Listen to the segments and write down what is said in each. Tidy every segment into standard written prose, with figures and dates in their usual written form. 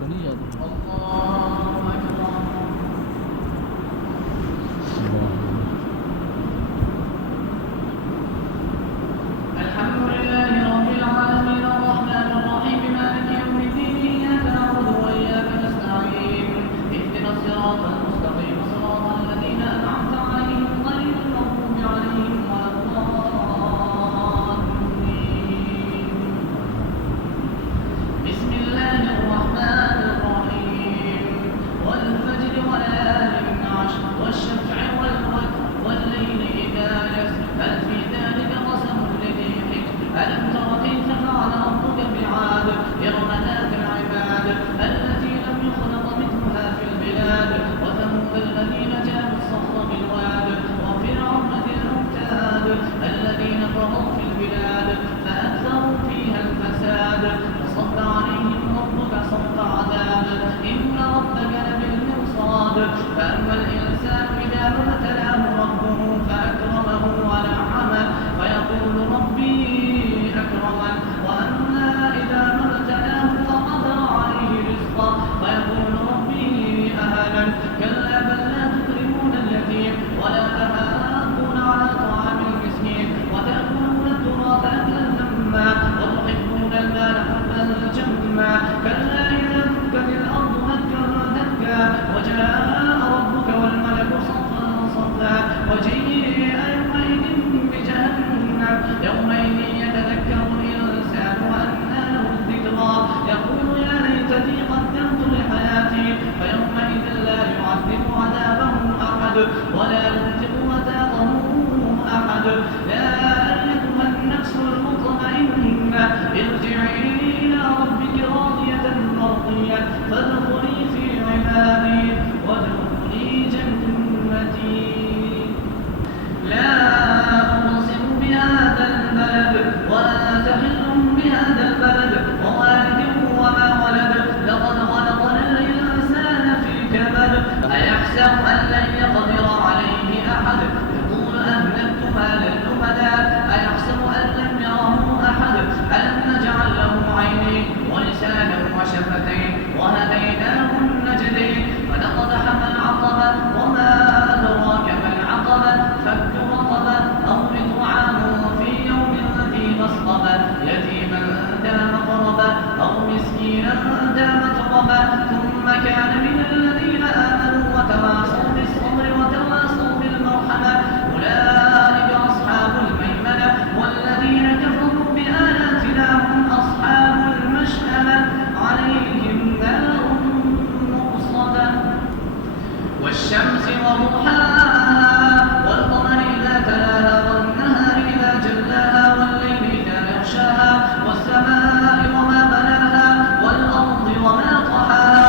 باطنية دي. الله أكبر. الحمد لله رب العالمين الرحمن الرحيم مالك يوم الدين إياك نعبد وإياك نستعين اهدنا الصراط المستقيم صراط الذين أنعمت عليهم غير المغضوب عليهم ولا الضالين. بسم الله الرحمن الرحيم والفجر وليال عشر والشفع والوتر والليل إذا يسر هل في ذلك قسم لذي حجر ألم تر كيف فعل ربك بعاد إرم ذات العماد التي لم يخلق مثلها في البلاد وثمود الذين جابوا الصخر بالواد وفرعون ذي الأوتاد الذين طغوا في البلاد فأكثروا فيها الفساد فصب عليهم ربك صب عذاب إن ربك لبالمرصاد فأما الإنسان إذا ما ابتلاه ربه فأكرمه ونعمه فيقول ربي أكرمن وأما إذا ما ابتلاه فقدر عليه رزقه فيقول ربي أهانن كلا بل لا تكرمون اليتيم ولا تحاضون على طعام المسكين وتأكلون التراث أكلا لما وتحبون المال حبا جما كلا إذا دكت الأرض دكا دكا وجاء ربك والملك صفا صفا وجيء يومئذ بجهنم يومئذ يتذكر الإنسان وأنى له الذكرى يقول يا ليتني قدمت لحياتي فيومئذ لا يعذب عذابه أحد ولا ينزغ وثاقه أحد يا أيتها النفس المطمئنة ارجعي إلى ربك راضية مرضية فادخلي في عبادي وادخلي جنتي. لا أقسم بهذا البلد وأنت حل بهذا البلد ووالد وما ولد لقد خلقنا الإنسان في كبد أيحسب أن لن يقدر عليه أحد يقول أهلكت مالا لبدا أيحسب أن لم يره أحد ألم نجعل له عينين ولسانا وشفتين وهديناه النجدين فلقتحم العقبة وما أدراك ما العقبة فك رقبة أو إطعام في يوم ذي مسغبة يتيما ذا مقربة أو مسكينا ذا متربة ثم كان من الذين آمنوا وتواصوا بالصبر وتواصوا بالمرحمة أولئك أصحاب الميمنة والذين كفروا بآياتنا هم أصحاب المشأمة عليهم نار مؤصدة والشمس وضحاها والقمر إذا تلاها والنهار إذا جلاها والليل إذا يغشاها والسماء وما بناها والأرض وما طحاها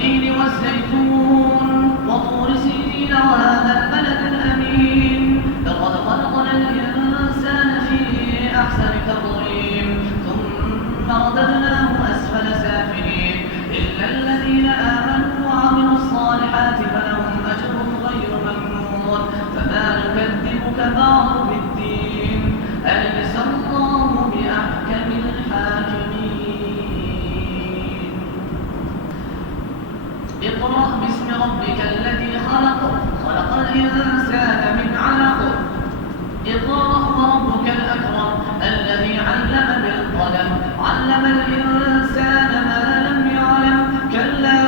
والتين والزيتون وطور سينين وهذا البلد الأمين لقد خلقنا الإنسان في أحسن تقويم ثم رددناه أسفل سافلين إلا الذين آمنوا وعملوا الصالحات فلهم أجر غير ممنون فما نكذبك بعد بالدين أليس الله بأحكم الحاكمين اقرأ باسم ربك الذي خلق الإنسان من علق اقرأ وربك الأكرم الذي علم بالقلم علم الإنسان ما لم يعلم كلا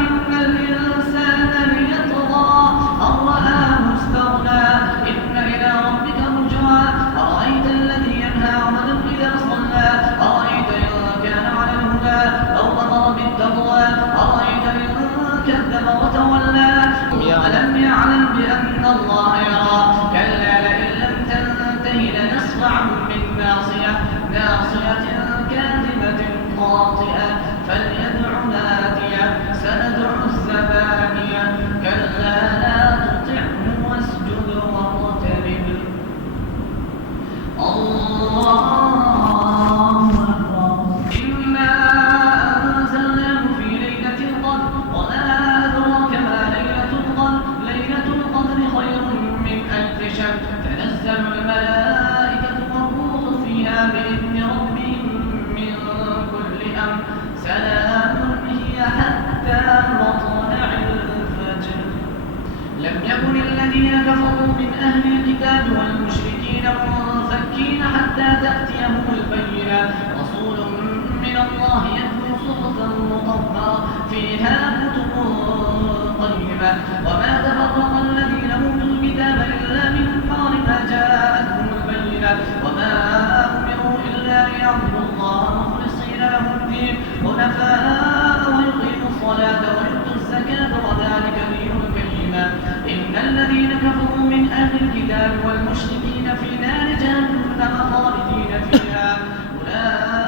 إن الإنسان ليطغى أن رآه استغنى إن إلى ربك رجعا أرأيت الذي ينهى عبدا إذا صلى أرأيت إن كان على الهدى أو أمر بالتقوى أرأيت إن كذب وتولى ألم يعلم بأن الله يرى كلا لئن لم تنته لنسفعا بالناصية ناصية كاذبة خاطئة فليدع نادية سندع الزبانية كلا لا تطعه واسجد واقترب الله أكبر إنا أنزلناه في ليلة القدر وما أدراك ما ليلة القدر ليلة القدر خير من 1000 شهر تنزل الملائكة والروح فيها بإذن ربهم من كل أمر سلام هي حتى مطلع الفجر لم يكن الذين كفروا من أهل الكتاب والمشركين منفكين حتى تأتيهم البينة رسول من الله يتلو صحفا مطهرة فيها كتب قيمة وما تفرق الذين أوتوا الكتاب إلا من بعد ما جاءتهم البينة وما أمروا إلا ليعبدوا الله مخلصين له الدين حنفاء ويقيموا الصلاة ويؤتوا الزكاة وذلك دين القيمة إن الذين كفروا من أهل الكتاب والمشركين في نار جهنم خالدين فيها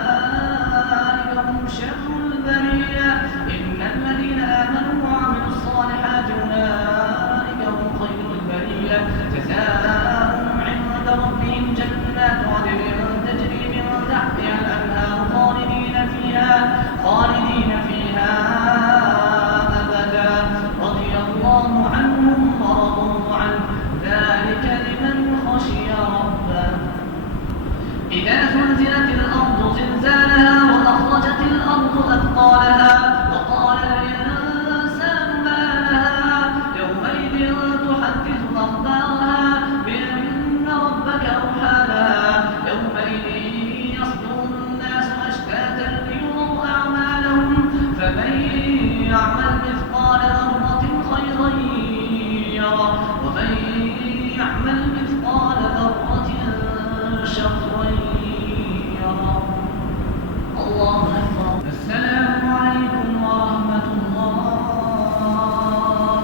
أولئك هم شر البرية إن الذين آمنوا وعملوا الصالحات أولئك هم خير البرية جزاؤهم عند ربهم جنات عدن تجري من تحتها الأنهار خالدين فيها أبدا رضي الله عنهم ورضوا عنه ذلك لمن خشي ربه إذا زلزلت الأرض زلزالها وأخرجت الأرض أثقالها وقال الإنسان ما لها يومئذ تحدث أخبارها بأن ربك أوحى لها يومئذ يصدر الناس أشتاتا ليروا أعمالهم فمن يعمل مثقال ذرة خيرا يره ومن يعمل مثقال ذرة شرا يره الله أكبر السلام عليكم ورحمة الله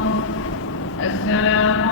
السلام